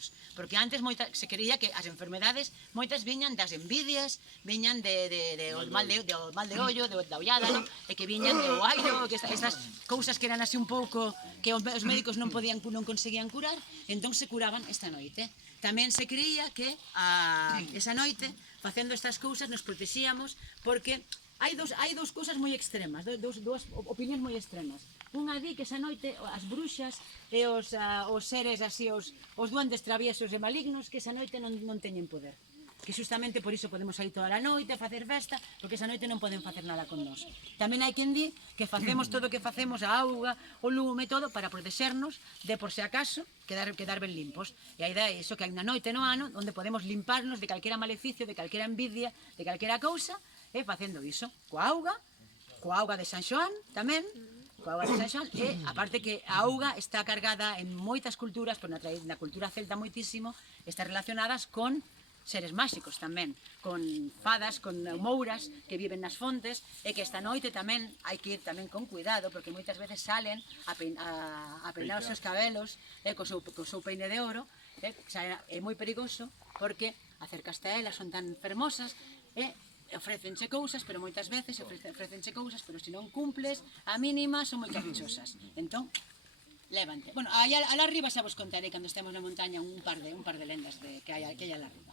traviesos, porque antes se creía que as enfermedades moitas viñan das envidias, viñan do mal de ollo, da ollada, non? E que viñan do airo, que estas cousas que eran así un pouco que os médicos non conseguían curar, entón se curaban esta noite. Tamén se creía que esa noite, facendo estas cousas, nos protexíamos, porque hai dous cousas moi extremas, dúas opinións moi extremas. Unha di que esa noite as bruxas e os seres así, os duendes traviesos e malignos, que esa noite non teñen poder. Que justamente por iso podemos sair toda a noite a facer festa, porque esa noite non poden facer nada con nós. Tamén hai quen di que facemos todo o que facemos, a auga, o lume, todo, para protexernos de, por se acaso, quedar ben limpos. E a idea é iso, que hai unha noite no ano onde podemos limparnos de calquera maleficio, de calquera envidia, de calquera cousa, e facendo iso, coa auga de San Xoán tamén, coa auga de San Xoán, e aparte que a auga está cargada en moitas culturas, na cultura celta moitísimo, está relacionadas con seres máxicos tamén, con fadas, con mouras que viven nas fontes, e que esta noite tamén hai que ir tamén con cuidado, porque moitas veces salen a peinar os seus cabelos co seu peine de ouro, é moi perigoso, porque acercaste a elas, son tan fermosas, e ofrécenche cousas, pero moitas veces ofrécenche cousas, pero se non cumples a mínima son moi caprichosas. Entón, lévante. Bueno, alá arriba xa vos contaré cando estemos na montaña un par de lendas que hai alá arriba.